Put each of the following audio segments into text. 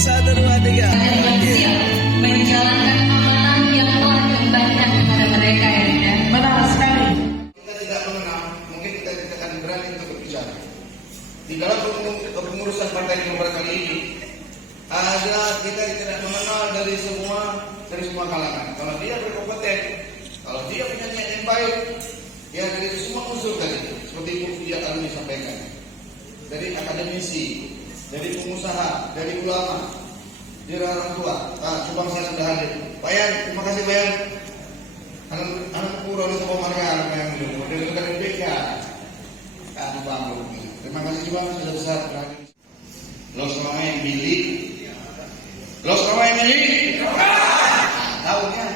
1, 2, 3. Siap menjalankan amanah yang telah diembankan kepada mereka ya. Benar sekali. Kita tidak mengenal, mungkin kita tidak akan berani untuk berbicara. Di dalam kepengurusan Partai Demokrat kali ini, ada kita tidak mengenal dari semua kalangan. Kalau dia berkompeten, kalau dia punya niat yang baik, ya dari semua unsur tadi, seperti Bu Dia Aluni sampaikan, dari akademisi, dari pengusaha, dari ulama, dari orang tua. Coba saya sudah hadir. Bayan, terima kasih Bayan. Anak pura di sebuah marga, anak yang dulu, dari negara Indonesia. Terima kasih juga sudah besar berhadir. Lo semua yang milik, lo semua yang milik. Tahu ya?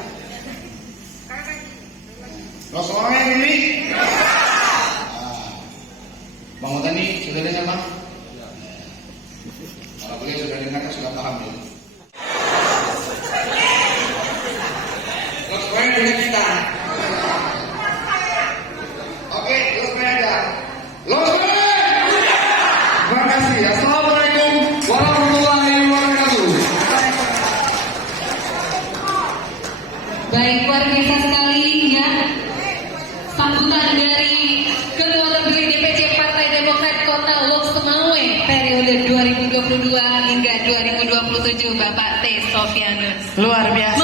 Lo semua yang milik. Bang Utani sudah dengar Bang? Kalau beliau sudah dengar sudah paham ya. Lo semua yang milik kita. Oke, lo semua aja. Lo semua. Terima kasih. Assalamualaikum warahmatullahi wabarakatuh. Baik, luar biasa sekali ya sambutan dari Ketua Terpilih DPC Partai Demokrat Kota Lok Semawe periode 2022 hingga 2027 Bapak T. Sofianus. Luar biasa.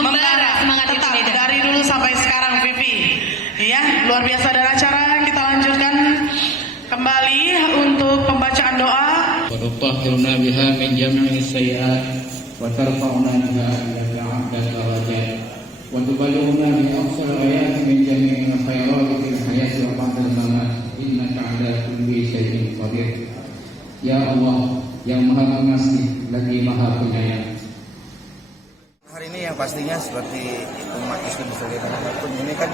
Membara semangat tetap itu beda. dari dulu sampai sekarang Vivi. Ya, luar biasa. Dan acara kita lanjutkan kembali untuk pembacaan doa. وتطهرنا بها من جميع السيئات وترفعنا بها إلى أعلى الدرجات وتبلغنا بأقصى الغايات من جميع الخيرات في الحياة وبعد الممات إنك على كل شيء قدير. Ya Allah yang Maha Pengasih lagi Maha Penyayang. Hari ini yang pastinya seperti umat Muslim pun ini kan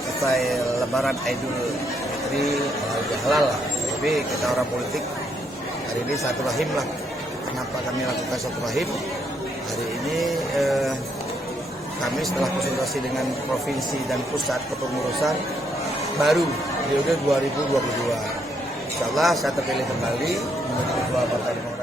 selesai Lebaran Idul Fitri halal lah. Tapi kita orang politik hari ini satu rahim lah. Kenapa kami lakukan satu rahim? Hari ini kami setelah konsultasi dengan provinsi dan pusat kepengurusan baru periode 2022. Insyaallah saya terpilih kembali menjadi ketua Partai Demokrat.